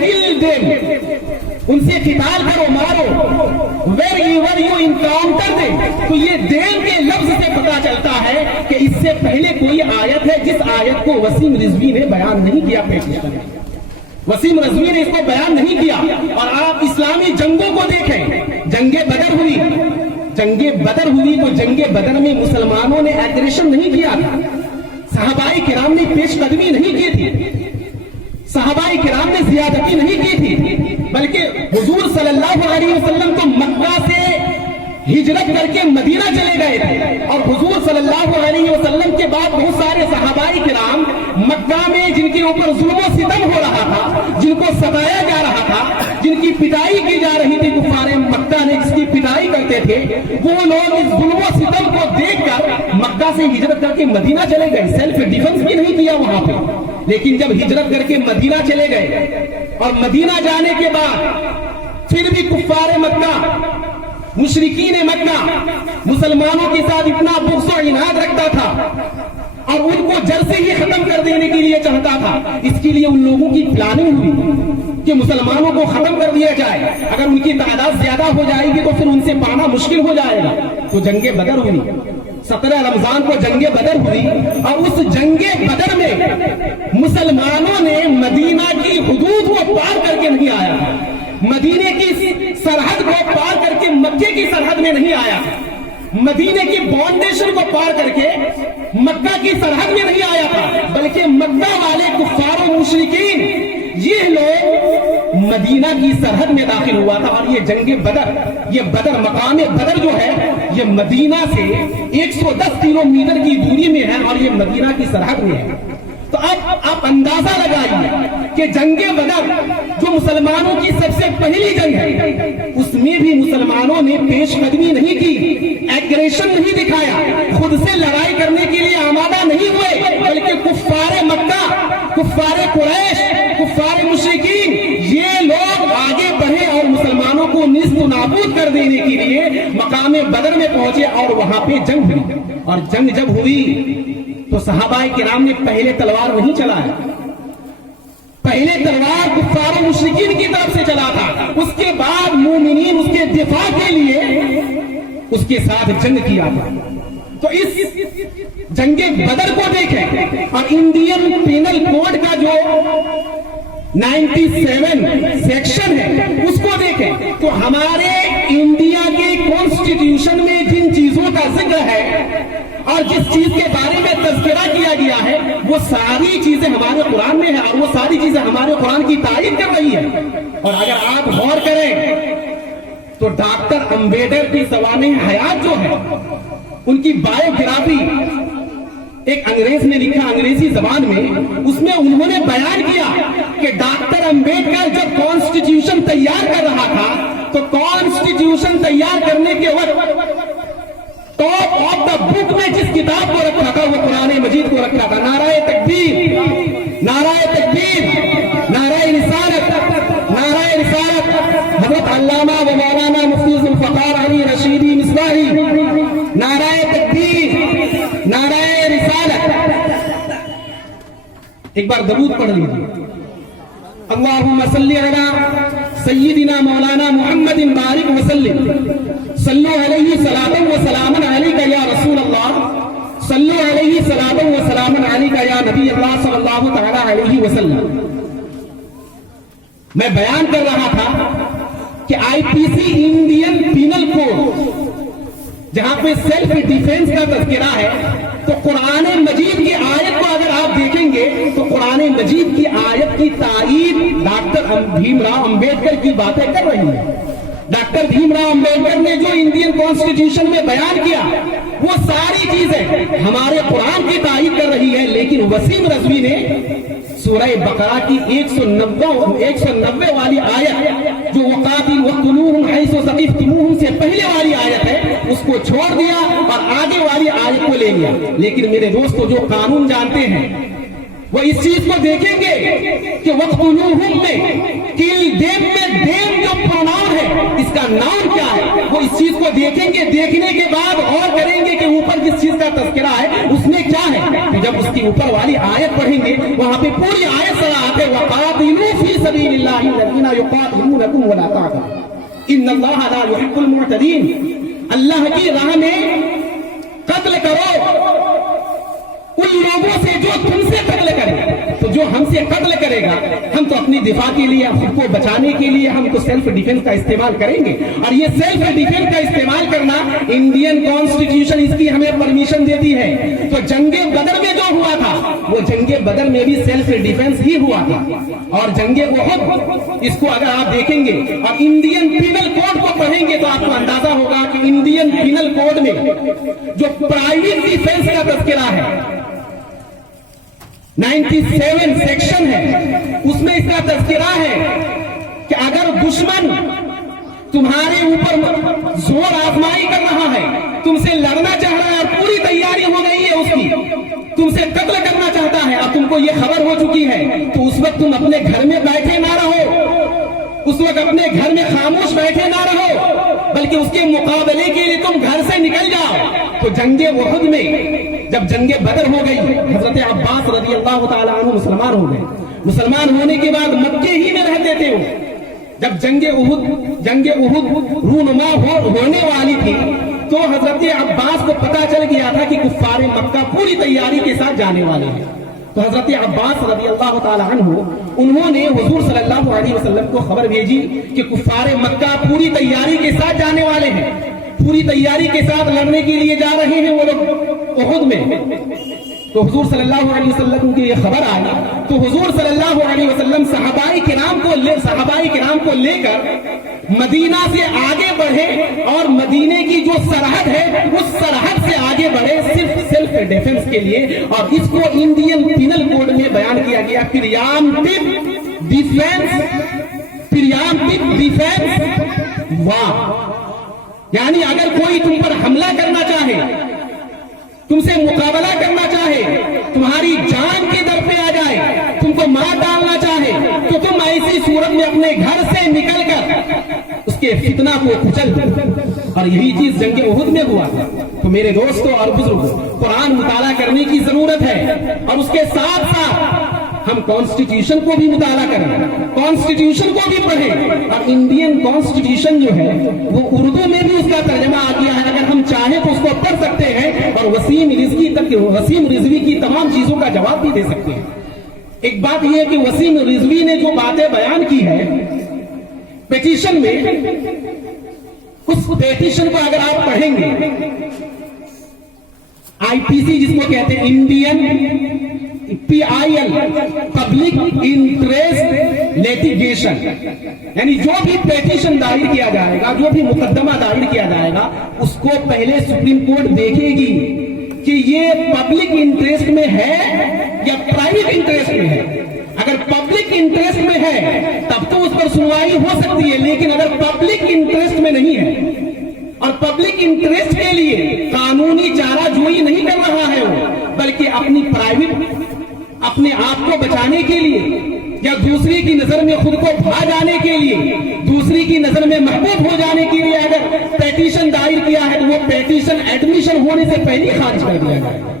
kill them, ان سے قتال کرو، مارو، wherever you encounter them. تو یہ them کے لفظ سے پتا چلتا ہے کہ اس سے پہلے کوئی آیت ہے جس آیت کو وسیم رضوی نے بیان نہیں کیا. وسیم رضوی نے اس کو بیان نہیں کیا. اور آپ اسلامی جنگوں کو دیکھیں، جنگ بدر ہوئی، تو جنگ بدر میں مسلمانوں نے ایگریشن نہیں کیا تھا، صحابہ کرام نے پیش قدمی نہیں کی تھی، صحابہ کرام نے زیادتی نہیں کی تھی، بلکہ حضور صلی اللہ علیہ وسلم تو مکہ سے ہجرت کر کے مدینہ چلے گئے تھے. اور حضور صلی اللہ علیہ وسلم کے بعد بہت سارے صحابہ کرام مکہ میں جن کے اوپر ظلم و ستم ہو رہا تھا، جن کو ستایا جا رہا تھا، جن کی پٹائی کی جا رہی تھی، کفار مکہ نے جس کی پٹائی کرتے تھے، وہ لوگ اس ظلم و ستم کو دیکھ کر مکہ سے ہجرت کر کے مدینہ چلے گئے. سیلف ڈیفنس بھی نہیں کیا وہاں پہ، لیکن جب ہجرت کر کے مدینہ چلے گئے اور مدینہ جانے کے بعد پھر بھی کفار مکہ، مشرکین مکہ مسلمانوں کے ساتھ اتنا بغض و عناد رکھتا تھا اور ان کو جڑ سے ہی ختم کر دینے کے لیے چاہتا تھا. اس کے لیے ان لوگوں کی پلاننگ ہوئی کہ مسلمانوں کو ختم کر دیا جائے. اگر ان کی تعداد زیادہ ہو جائے گی تو پھر ان سے پانا مشکل ہو جائے گا. تو جنگ بدر ہوئی، 17 رمضان کو جنگ بدر ہوئی. اور اس جنگ بدر میں مسلمانوں نے مدینہ کی حدود کو پار کر کے نہیں آیا، مدینے کی سرحد کو پار کر کے مکے کی سرحد میں نہیں آیا، مدینے کی باؤنڈیشن کو پار کر کے مکہ کی سرحد میں نہیں آیا تھا، بلکہ مکہ والے کفار و مشرکین یہ لوگ مدینہ کی سرحد میں داخل ہوا تھا. اور یہ جنگ بدر، یہ بدر، مقام بدر جو ہے یہ مدینہ سے 110 کلومیٹر کی دوری میں ہے اور یہ مدینہ کی سرحد میں ہے. تو اب آپ اندازہ لگائیے کہ جنگ بدر جو مسلمانوں کی سب سے پہلی جنگ ہے، اس میں بھی مسلمانوں نے پیش قدمی نہیں کی، ایگریشن نہیں دکھایا، خود سے لڑائی کرنے کے لیے آمادہ نہیں ہوئے، بلکہ کفار مکہ، کفار قریش، کفار مشرکین یہ لوگ آگے بڑھے اور مسلمانوں کو نیست و نابود کر دینے کے لیے مقام بدر میں پہنچے اور وہاں پہ جنگ ہوئی. اور جنگ جب ہوئی تو صحابہ کرام نے پہلے تلوار نہیں چلایا، پہلے تلوار کفار و مشرکین کی طرف سے چلا تھا. اس کے بعد مومنین اس کے دفاع کے لیے اس کے ساتھ جنگ کیا تھا. تو اس جنگ بدر کو دیکھیں اور انڈین پینل کوڈ کا جو 97 سیکشن ہے اس کو دیکھیں تو ہمارے انڈیا کے کانسٹیٹیوشن میں جن چیزوں کا ذکر ہے اور جس چیز کے بارے میں تذکرہ کیا گیا ہے وہ ساری چیزیں ہمارے قرآن میں ہیں اور وہ ساری چیزیں ہمارے قرآن کی تائید کر رہی ہے. اور اگر آپ غور کریں تو ڈاکٹر امبیڈکر کی سوانح حیات جو ہے ان کی بایوگرافی ایک انگریز نے لکھا انگریزی زبان میں، اس میں انہوں نے بیان کیا کہ ڈاکٹر امبیڈکر جب کانسٹیٹیوشن تیار کر رہا تھا تو کانسٹیٹیوشن تیار کرنے کے وقت ٹاپ آف دا بک میں جس کتاب کو رکھا تھا وہ قرآن مجید کو رکھا تھا. نعرہ تکبیر، نعرہ تکبیر، نعرہ رسالت، نعرہ رسالت. حضرت علامہ و مولانا مفتی ذوالفقار علی رشیدی مصباحی، نعرہ تکبیر، نعرہ رسالت. ایک بار درود پڑھ لیجیے. اللہم صلی علی سیدنا مولانا محمد بارک وسلم، صلو علیہ صلاۃ و سلام علیک یا رسول اللہ، صلو علیہ صلاۃ و سلام علیک یا نبی اللہ صلی اللہ تعالی علیہ وسلم. میں بیان کر رہا تھا کہ آئی پی سی انڈین پینل کوڈ جہاں پہ سیلف ڈیفینس کا تذکرہ ہے تو قرآن مجید کی آیت کو اگر آپ دیکھیں گے تو قرآن مجید کی آیت کی تائید ڈاکٹر بھیم راؤ امبیڈکر کی باتیں کر رہی ہیں. ڈاکٹر بھیم راؤ امبیڈکر نے جو انڈین کانسٹیٹیوشن میں بیان کیا وہ ساری چیزیں ہمارے قرآن کی تائید کر رہی ہے. لیکن وسیم رضوی نے سورہ بقرہ کی 190 والی آیت جو وقاتل وقتلوہم حیث ثقفتموہم سے پہلے والی آیت ہے اس کو چھوڑ دیا اور آگے والی آیت کو لے لیا. لیکن میرے دوستو جو قانون جانتے ہیں وہ اس چیز کو دیکھیں گے کہ وقتلوہم میں کل دیم میں دیم جو پروناؤن ہے اس کا نام کیا ہے وہ اس چیز کو دیکھیں گے. دیکھنے کے بعد اور کریں گے کہ اوپر جس چیز کا تذکرہ ہے اس میں کیا ہے. جب اس की ऊपर वाली आयत पढ़ेंगे, वहां पे पूरी आयत सराहत है, वक़ातिलू फी सबीलिल्लाहि लज़ीना युक़ातिलूनकुम वला ताक़तूँ इन्नल्लाहा ला युहिब्बुल मुअतदीन। अल्लाह की राह में कत्ल करो उन लोगों से जो तुमसे कत्ल करे। तो जो हमसे कत्ल करेगा, हम तो अपनी दिफा के लिए, खुद को बचाने के लिए हम तो सेल्फ डिफेंस का इस्तेमाल करेंगे। और ये सेल्फ डिफेंस का इस्तेमाल करना इंडियन कॉन्स्टिट्यूशन इसकी हमें परमिशन देती है। तो जंगे बदर में जो हुआ था, वो जंगे बदर में भी सेल्फ डिफेंस ही हुआ था। और जंगे उहुद, इसको अगर आप देखेंगे और इंडियन पीनल कोड को पढ़ेंगे तो आपको अंदाजा होगा कि इंडियन पीनल कोड में जो प्राइवेट डिफेंस का तज़किरा है, 97 सेक्शन है, उसमें इसका तज़किरा है कि अगर दुश्मन तुम्हारे ऊपर जोर आजमाई कर रहा है, तुमसे लड़ना चाह रहा है और पूरी तैयारी हो गई है उसकी, तुमसे कत्ल करना चाहता है, अब तुमको ये खबर हो चुकी है, तो उस वक्त तुम अपने घर में बैठे ना रहो, उस वक्त अपने घर में खामोश बैठे ना रहो, बल्कि उसके मुकाबले के लिए तुम घर से निकल जाओ। तो जंगे उहुद में जब जंगे बदर हो गई, हजरत अब्बास रज़ी अल्लाह ताला अन्हु मुसलमान हो गए। मुसलमान होने के बाद मक्के ही में रहते थे वो। जब जंगे उहुद रूनुमा होने वाली थी, तो हजरत अब्बास को पता चल गया था कि कुफ्फारे मक्का पूरी तैयारी के साथ जाने वाले हैं। तो हजरत अब्बास रज़ी अल्लाह ताला अन्हु, उन्होंने हुजूर सल्लल्लाहु अलैहि वसल्लम को खबर भेजी कि कुफ्फारे मक्का पूरी तैयारी के साथ जाने वाले हैं, पूरी तैयारी के साथ लड़ने के लिए जा रहे हैं वो लोग उहुद में। तो हुजूर सल्लल्लाहु अलैहि वसल्लम की ये खबर आई, तो हुजूर सल्लल्लाहु अलैहि वसल्लम सहाबाई किराम को लेकर मदीना से आगे बढ़े और मदीने की जो सरहद है उस सरहद से आगे बढ़े सिर्फ सेल्फ डिफेंस के लिए। और इसको इंडियन पीनल कोड में बयान किया गया, प्रियाम्प्टिव डिफेंस वार। यानी अगर कोई तुम पर हमला करना चाहे, तुमसे मुकाबला करना चाहे, तुम्हारी जान के दर पे आ जाए, तुमको मार डालना चाहे, तो तुम ऐसी सूरत में अपने घर से निकलकर उसके फितना को कुचल दो। और यही चीज जंगे उहुद में हुआ था। तो मेरे दोस्तों और बुजुर्गों, कुरान मुताला करने की जरूरत है और उसके साथ साथ हम कॉन्स्टिट्यूशन को भी मुताला करें, कॉन्स्टिट्यूशन को भी पढ़ें। और इंडियन कॉन्स्टिट्यूशन जो है वो उर्दू में भी उसका तर्जमा आ गया है, अगर हम चाहें तो उसको पढ़ सकते हैं और वसीम रिजवी की तमाम चीजों का जवाब भी दे सकते हैं। एक बात यह है कि वसीम रिजवी ने जो बातें बयान की है पिटीशन में, उस पिटीशन को अगर आप पढ़ेंगे, आईपीसी जिसको कहते हैं Indian PIL public interest litigation, यानी जो भी पिटीशन दायर किया जाएगा, जो भी मुकदमा दायर किया जाएगा, उसको पहले सुप्रीम कोर्ट देखेगी कि ये पब्लिक इंटरेस्ट में है या प्राइवेट इंटरेस्ट में है। अगर पब्लिक इंटरेस्ट में है तब तो उस पर सुनवाई हो सकती है, लेकिन अगर पब्लिक इंटरेस्ट में नहीं है और पब्लिक इंटरेस्ट के लिए कानूनी चाराजोई नहीं कर रहा है वो, बल्कि अपने आप को बचाने के लिए या दूसरी की नजर में खुद को भा जाने के लिए, दूसरी की नजर में महबूब हो जाने के लिए अगर पिटीशन दायर किया है, तो वो पिटीशन एडमिशन होने से पहले खारिज कर दिया जाएगा।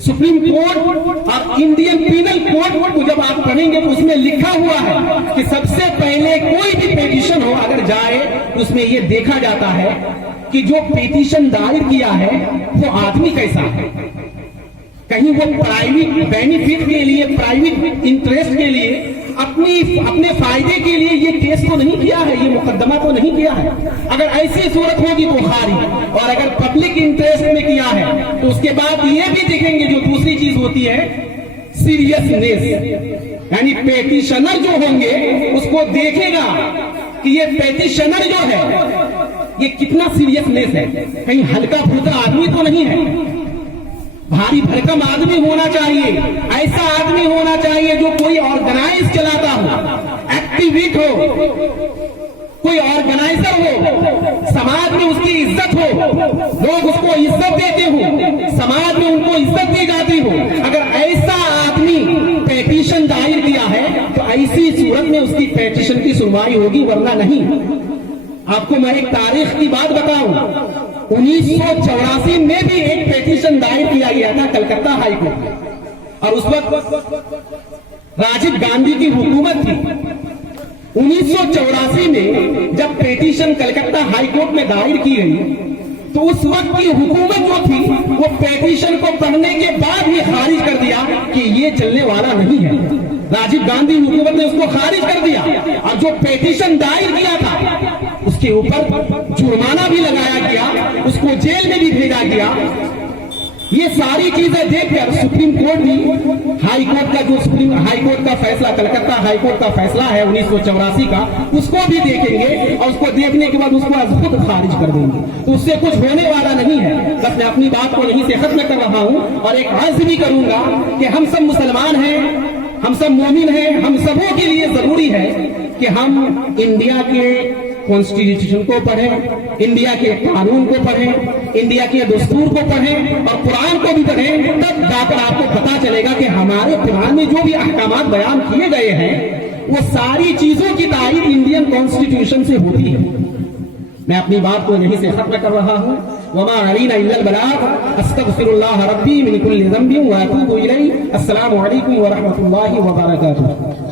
सुप्रीम कोर्ट और इंडियन पीनल कोड को जब आप पढ़ेंगे तो उसमें लिखा हुआ है कि सबसे पहले कोई भी पिटीशन हो अगर जाए तो उसमें यह देखा जाता है कि जो पिटीशन दायर किया है वो आदमी कैसा है। कहीं वो प्राइवेट बेनिफिट के लिए, प्राइवेट इंटरेस्ट के लिए, अपने फायदे के लिए ये केस तो नहीं किया है, ये मुकदमा तो नहीं किया है। अगर ऐसी सूरत होगी तो खारिज, और अगर पब्लिक इंटरेस्ट में किया है तो उसके बाद ये भी देखेंगे जो दूसरी चीज होती है सीरियसनेस, यानी पेटिशनर जो होंगे उसको देखेगा कि ये पेटिशनर जो है ये कितना सीरियसनेस है, कहीं हल्का फुल्का आदमी तो नहीं है, भारी भरकम आदमी होना चाहिए, ऐसा आदमी होना चाहिए जो कोई ऑर्गेनाइज चलाता हो, एक्टिविस्ट हो, कोई ऑर्गेनाइजर हो, समाज में उसकी इज्जत हो, लोग उसको इज्जत देते हो, समाज में उनको इज्जत दी जाती हो। अगर ऐसा आदमी पिटीशन दायर किया है तो ऐसी सूरत में उसकी पिटीशन की सुनवाई होगी, वरना नहीं। आपको मैं एक तारीख की बात बताऊं, 1984 में भी एक पेटिशन दायर किया गया था कलकत्ता हाई कोर्ट में, और उस वक्त राजीव गांधी की हुकूमत थी। 1984 में जब पेटिशन कलकत्ता हाई कोर्ट में दायर की गई तो उस वक्त की हुकूमत जो थी वो पेटिशन को पढ़ने के बाद ही खारिज कर दिया कि ये चलने वाला नहीं है। राजीव गांधी हुकूमत ने उसको खारिज कर दिया, और जो पेटिशन दायर किया था उसके ऊपर जुर्माना भी लगाया गया, उसको जेल में भी भेजा गया। ये सारी चीजें देखकर सुप्रीम कोर्ट भी हाई कोर्ट का जो सुप्रीम हाई कोर्ट का फैसला, कलकत्ता हाई कोर्ट का फैसला है 1984 का, उसको भी देखेंगे और उसको देखने के बाद उसको आज खुद खारिज कर देंगे। तो उससे कुछ होने वाला नहीं है। बस मैं अपनी बात को यहीं से खत्म कर रहा हूं और एक अर्ज भी करूंगा कि हम सब मुसलमान हैं, हम सब मोमिन हैं, हम सबों के लिए जरूरी है कि हम इंडिया के कॉन्स्टिट्यूशन को पढ़ें, इंडिया के कानून को पढ़ें, इंडिया के दस्तूर को पढ़ें और कुरान को भी पढ़ें। तब जाकर आपको पता चलेगा कि हमारे कुरान में जो भी अहकामात बयान किए गए हैं वो सारी चीजों की तारीफ इंडियन कॉन्स्टिट्यूशन से होती है। मैं अपनी बात को यहीं से खत्म कर रहा हूँ। वमा अलैना इल्लल बलाग, अस्तगफिरुल्लाह रब्बी मिन कुल्लि ज़ंबिन व अतूबु इलैहि। अस्सलामु अलैकुम व रहमतुल्लाहि व बरकातुहू।